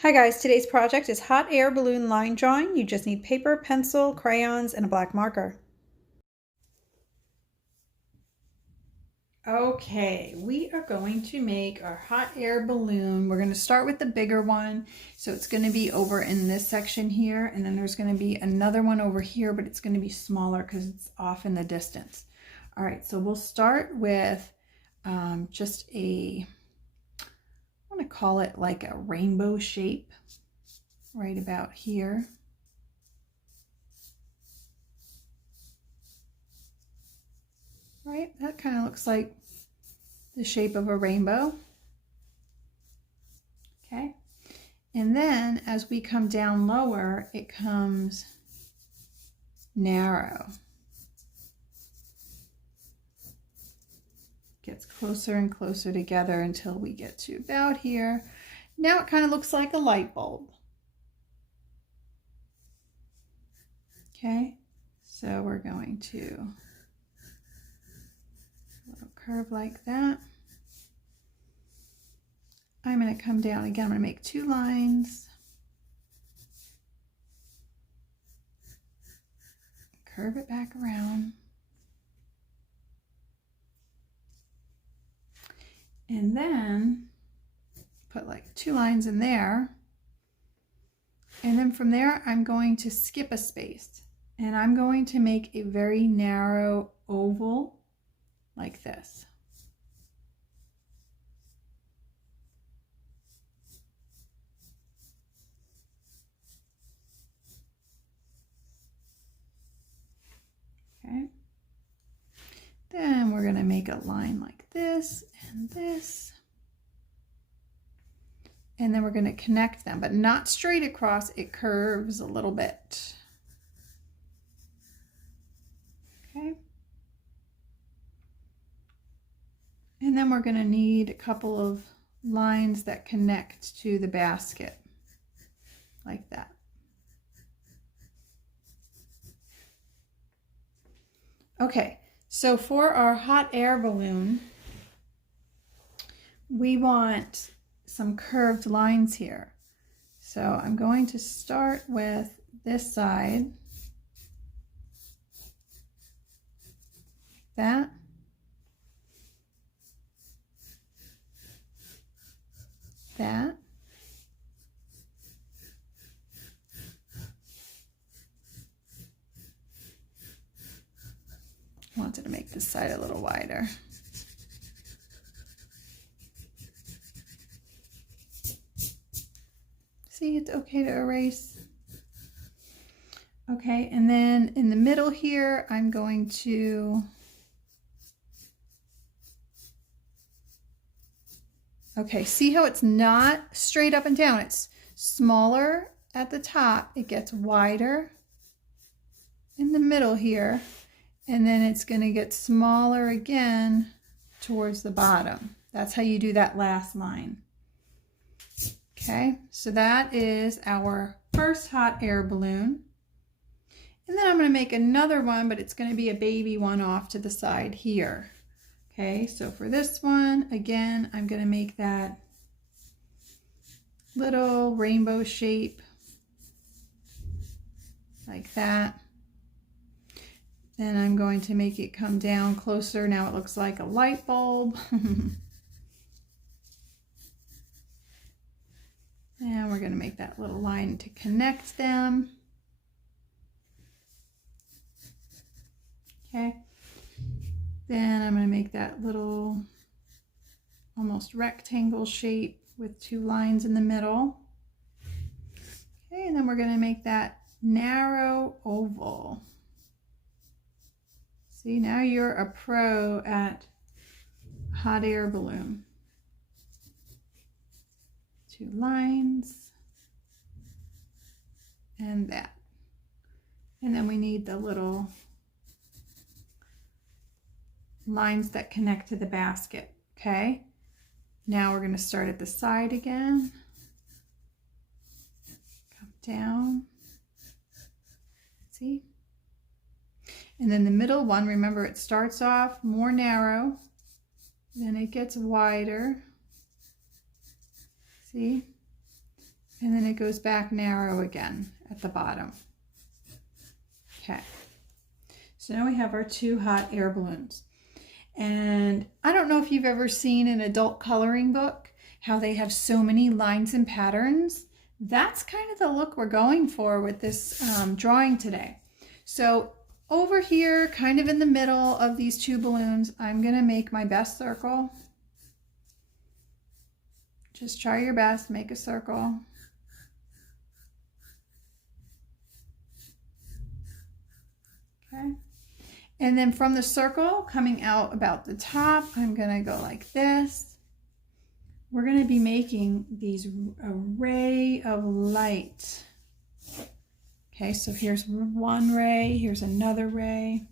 Hi guys, today's project is hot air balloon line drawing. You just need paper, pencil, crayons, and a black marker. Okay, we are going to make our hot air balloon. We're going to start with the bigger one. So it's going to be over in this section here, and then there's going to be another one over here, but it's going to be smaller because it's off in the distance. All right, so we'll start with just I want to call it like a rainbow shape right about here. Right, that kind of looks like the shape of a rainbow. Okay, and then as we come down lower, it comes narrow. Gets closer and closer together until we get to about here. Now it kind of looks like a light bulb. Okay, so we're going to curve like that. I'm going to come down again. I'm going to make 2 lines. Curve it back around. And then put like 2 lines in there. And then from there, I'm going to skip a space. And I'm going to make a very narrow oval like this. Okay. Then we're going to make a line like this and this. And then we're going to connect them, but not straight across. It curves a little bit. Okay. And then we're going to need a couple of lines that connect to the basket like that. Okay, so for our hot air balloon, we want some curved lines here. So I'm going to start with this side, like that. That. I wanted to make this side a little wider. See, it's okay to erase. Okay, and then in the middle here, I'm going to, okay, see how it's not straight up and down. It's smaller at the top. It gets wider in the middle here, and then it's going to get smaller again towards the bottom. That's how you do that last line. Okay, so that is our first hot air balloon. And then I'm going to make another one, but it's going to be a baby one off to the side here. Okay, so for this one, again, I'm going to make that little rainbow shape like that. Then I'm going to make it come down closer. Now it looks like a light bulb. And we're going to make that little line to connect them. Okay. Then I'm going to make that little almost rectangle shape with 2 lines in the middle. Okay, and then we're going to make that narrow oval. See, now you're a pro at hot air balloon. 2 lines and that. And then we need the little lines that connect to the basket. Okay, now we're going to start at the side again. Come down. See? And then the middle one, remember it starts off more narrow, then it gets wider. See? it goes back narrow again at the bottom. Okay. So now we have our 2 hot air balloons. And I don't know if you've ever seen an adult coloring book, how they have so many lines and patterns. That's kind of the look we're going for with this drawing today. So over here, kind of in the middle of these 2 balloons, I'm going to make my best circle. Just try your best, make a circle. Okay. And then from the circle coming out about the top, I'm going to go like this. We're going to be making these array of light. Okay, so here's one ray, here's another ray.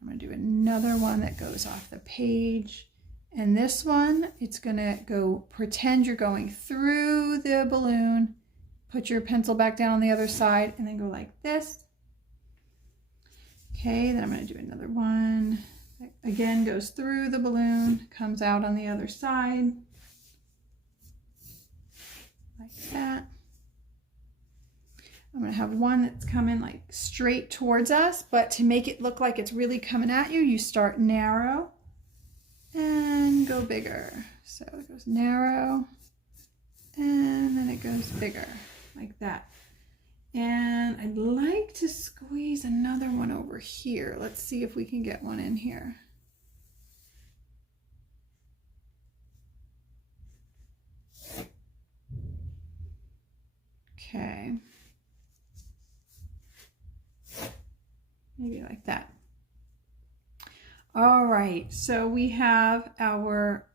I'm going to do another one that goes off the page. And this one, it's going to go, pretend you're going through the balloon, put your pencil back down on the other side, and then go like this. Okay, then I'm going to do another one. Again, goes through the balloon, comes out on the other side. Like that. I'm going to have one that's coming like straight towards us, but to make it look like it's really coming at you, you start narrow and go bigger. So it goes narrow and then it goes bigger like that. And I'd like to squeeze another one over here. Let's see if we can get one in here. Okay. Maybe like that. All right, so we have our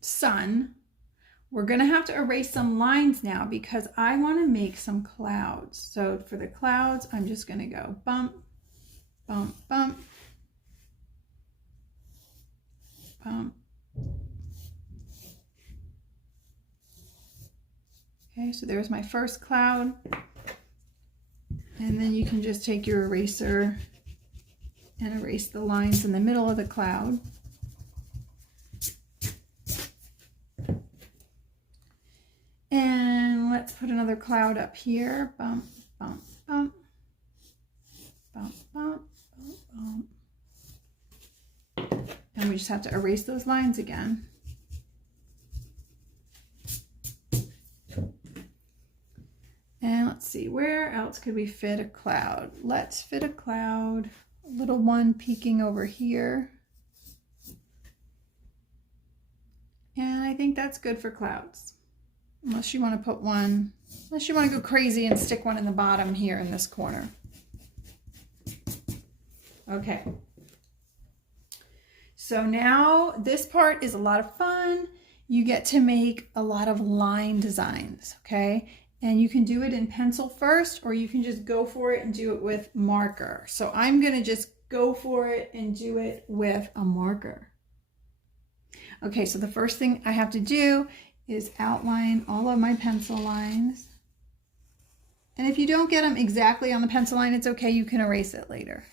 sun. We're going to have to erase some lines now because I want to make some clouds. So for the clouds, I'm just going to go bump, bump, bump, bump. Okay, so there's my first cloud. And then you can just take your eraser and erase the lines in the middle of the cloud. And let's put another cloud up here. Bump, bump, bump. Bump, bump, bump, bump. And we just have to erase those lines again. And let's see, where else could we fit a cloud? Let's fit a cloud, a little one peeking over here. And I think that's good for clouds. Unless you want to put one, unless you want to go crazy and stick one in the bottom here in this corner. Okay. So now this part is a lot of fun. You get to make a lot of line designs, okay? And you can do it in pencil first, or you can just go for it and do it with marker. So I'm going to just go for it and do it with a marker. Okay, so the first thing I have to do is outline all of my pencil lines. And if you don't get them exactly on the pencil line, it's okay, you can erase it later.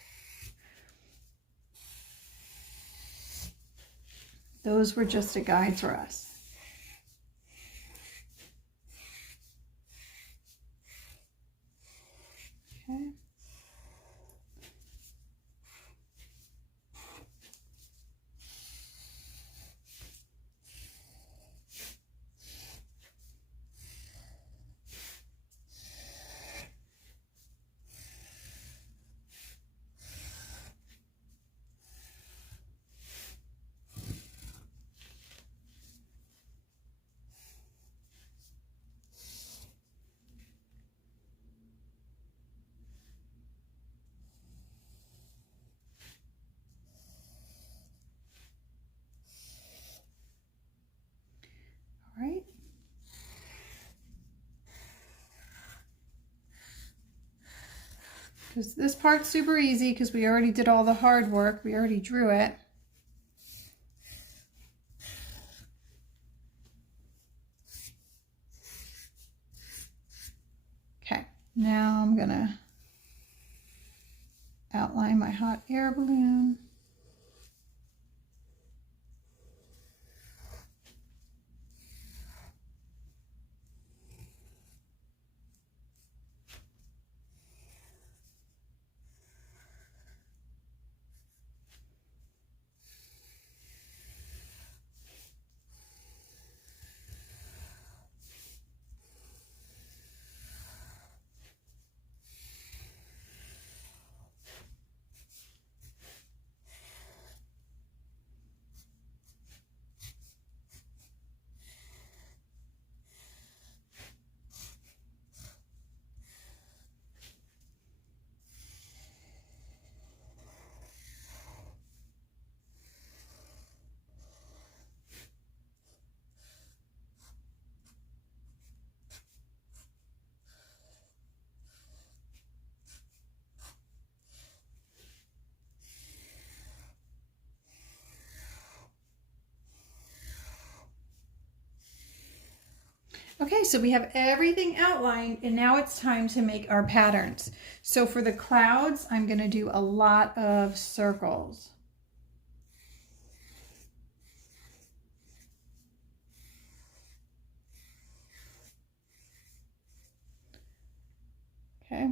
Those were just a guide for us. Okay. Right? Because this part's super easy because we already did all the hard work. We already drew it. Okay, now I'm gonna outline my hot air balloon. Okay, so we have everything outlined and now it's time to make our patterns. So for the clouds, I'm going to do a lot of circles. Okay.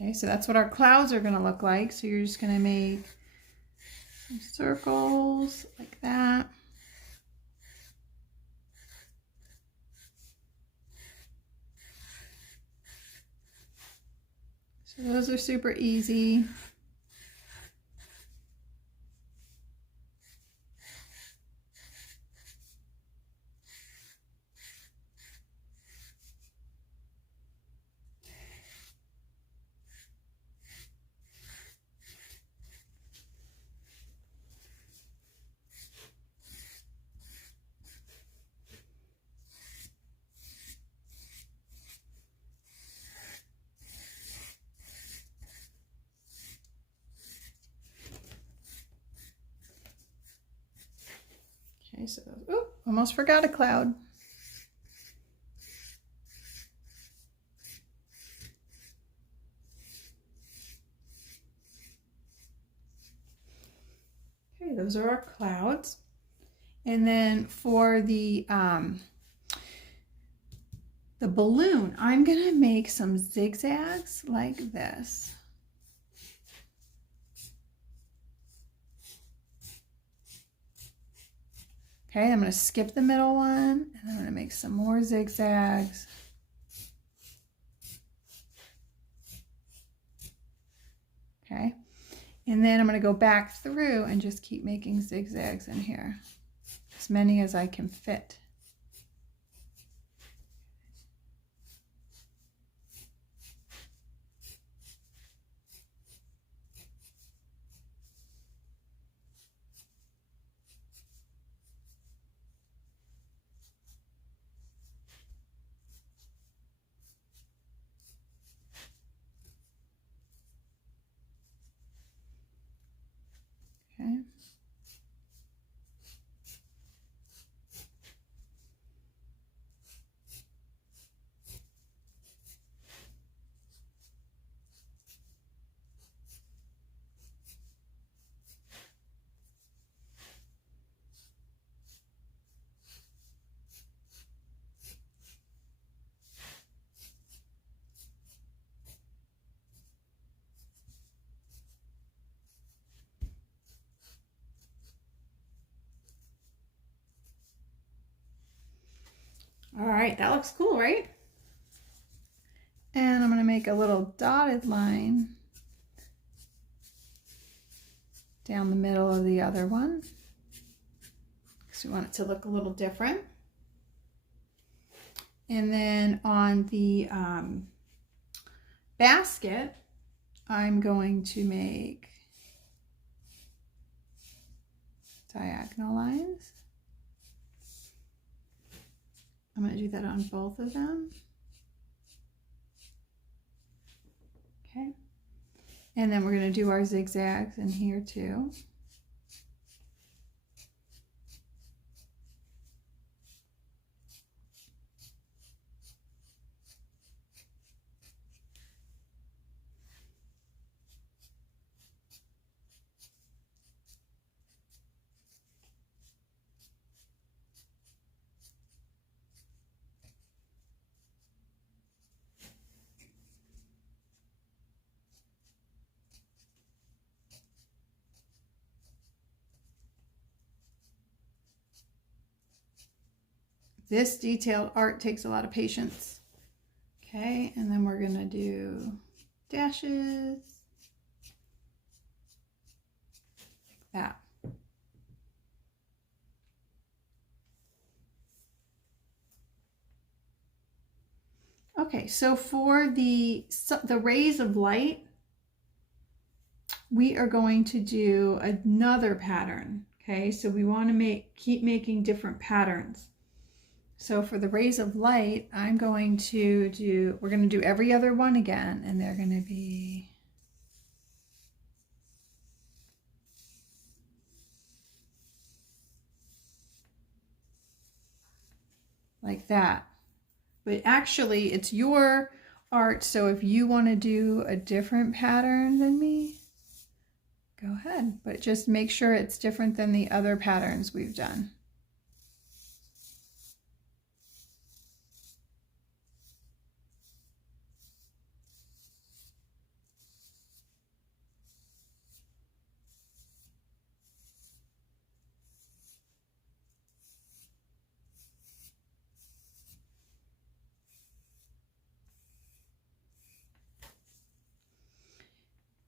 Okay, so that's what our clouds are going to look like. So you're just going to make some circles like that. So those are super easy. Okay, so, oh, almost forgot a cloud. Okay, those are our clouds. And then for the balloon, I'm gonna make some zigzags like this. Okay, I'm gonna skip the middle one and I'm gonna make some more zigzags. Okay, and then I'm gonna go back through and just keep making zigzags in here, as many as I can fit. Okay. All right, that looks cool, right? And I'm going to make a little dotted line down the middle of the other one, because we want it to look a little different. And then on the basket, I'm going to make diagonal lines. I'm going to do that on both of them. Okay. And then we're going to do our zigzags in here too. This detailed art takes a lot of patience. Okay, and then we're gonna do dashes like that. Okay, so for the rays of light, we are going to do another pattern. Okay, so we want to keep making different patterns. So for the rays of light, we're going to do every other one again, and they're going to be like that. But actually, it's your art, so if you want to do a different pattern than me, go ahead. But just make sure it's different than the other patterns we've done.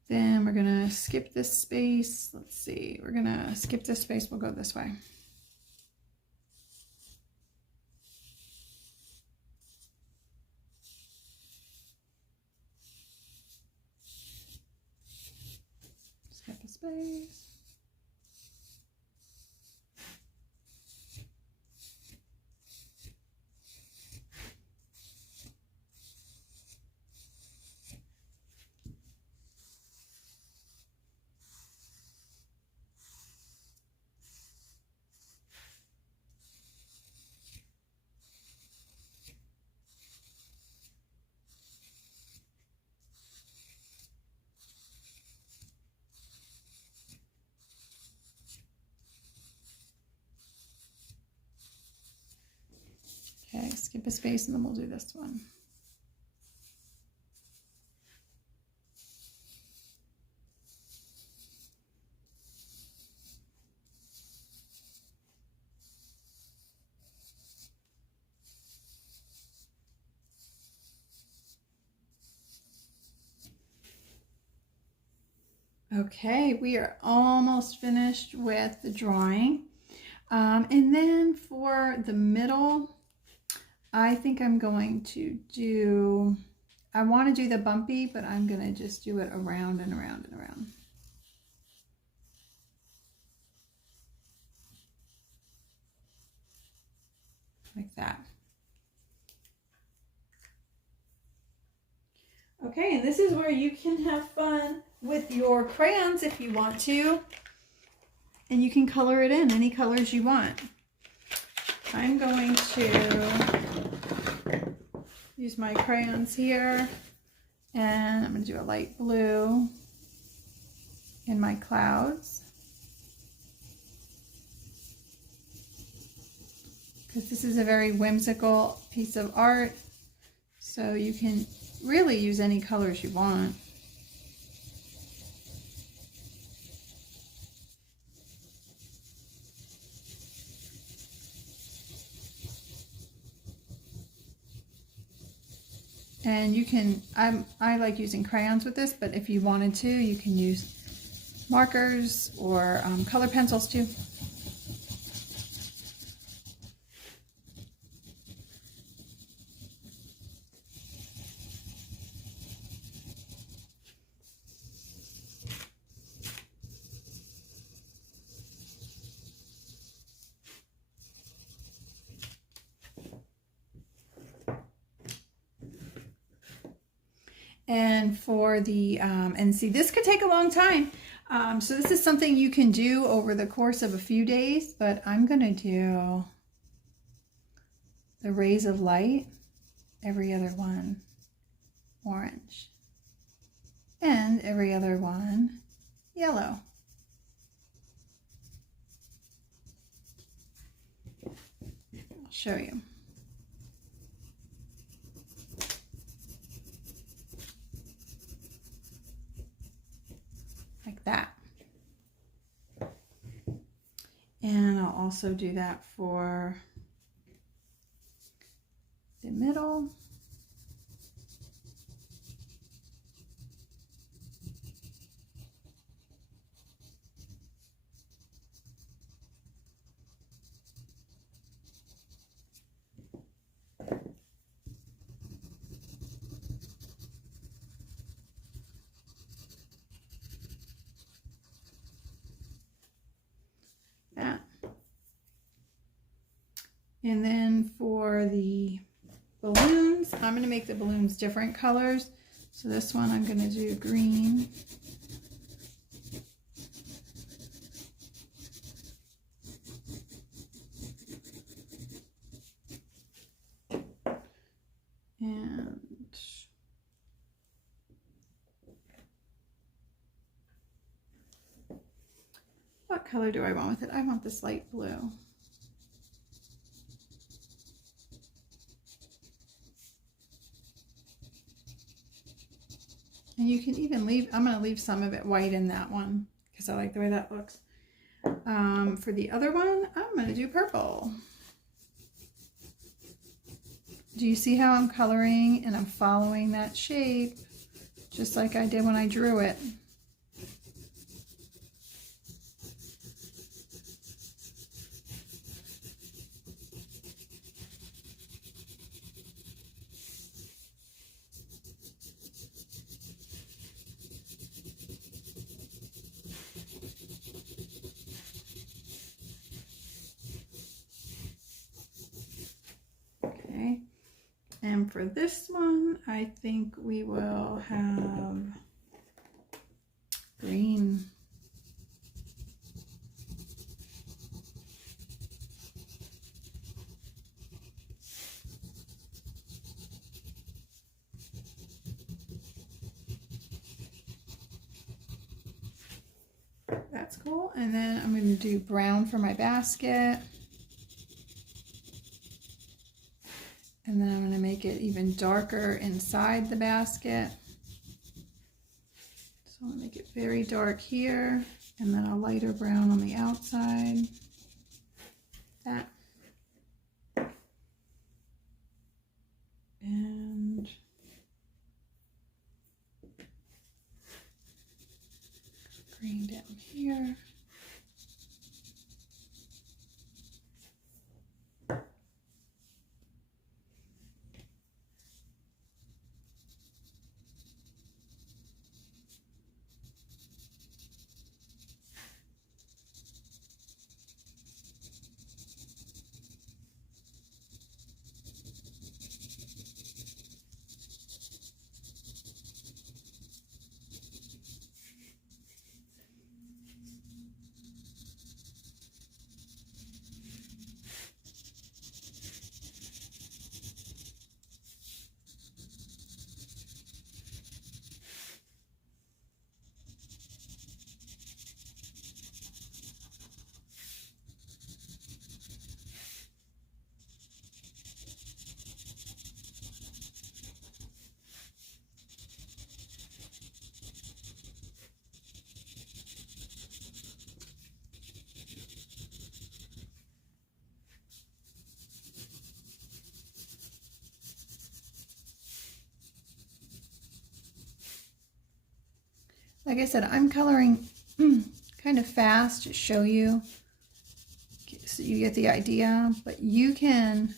Then we're gonna skip this space. Let's see, we're gonna skip this space. We'll go this way. Skip a space. Okay, skip a space and then we'll do this one. Okay, we are almost finished with the drawing. And then for the middle, I think I'm going to do, I want to do the bumpy, but I'm going to just do it around and around and around. Like that. Okay, and this is where you can have fun with your crayons if you want to. And you can color it in any colors you want. I'm going to use my crayons here, and I'm going to do a light blue in my clouds, because this is a very whimsical piece of art, so you can really use any colors you want. And you can, I like using crayons with this, but if you wanted to, you can use markers or color pencils too. And for the, and see, this could take a long time. So this is something you can do over the course of a few days, but I'm going to do the rays of light, every other one orange, and every other one yellow. I'll show you. Like that. And I'll also do that for the middle. And then for the balloons, I'm going to make the balloons different colors. So this one I'm going to do green. And what color do I want with it? I want this light blue. And you can even leave, I'm going to leave some of it white in that one because I like the way that looks. For the other one, I'm going to do purple. Do you see how I'm coloring and I'm following that shape just like I did when I drew it? Okay, and for this one, I think we will have green. That's cool. And then I'm going to do brown for my basket. And then I'm going to make it even darker inside the basket. So I'm going to make it very dark here, and then a lighter brown on the outside. That. And green down here. Like I said, I'm coloring kind of fast to show you so you get the idea, but you can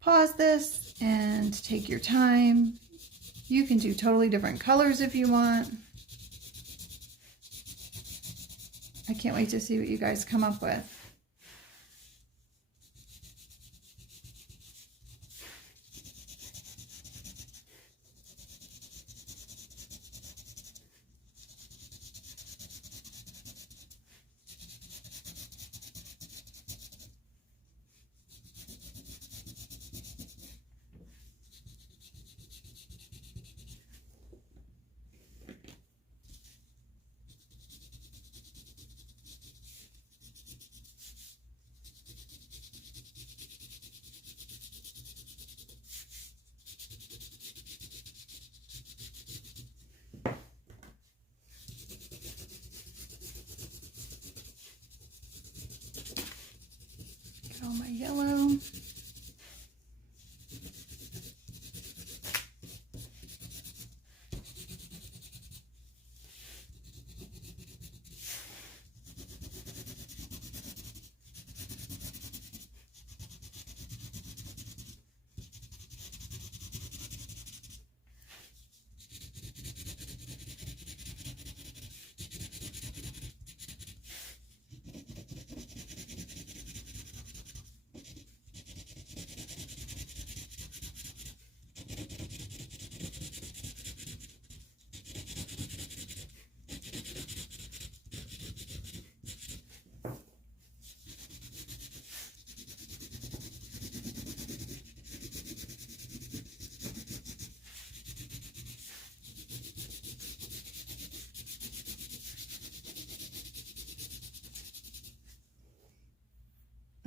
pause this and take your time. You can do totally different colors if you want. I can't wait to see what you guys come up with. Get all my yellow.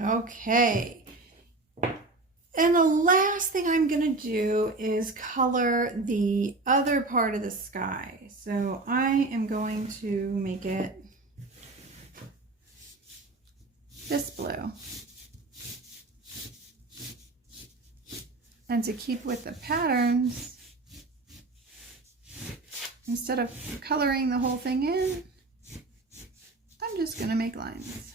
Okay. And the last thing I'm going to do is color the other part of the sky. So I am going to make it this blue. And to keep with the patterns, instead of coloring the whole thing in, I'm just going to make lines.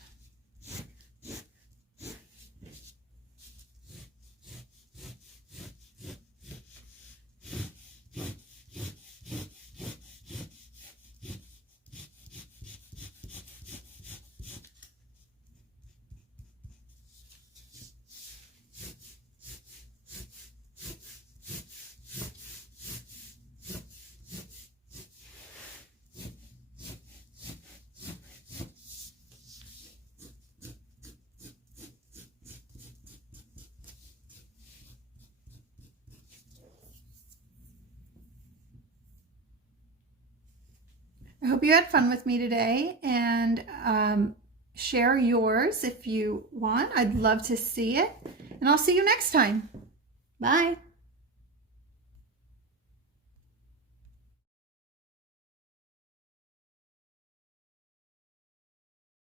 I hope you had fun with me today, and share yours if you want. I'd love to see it, and I'll see you next time. Bye.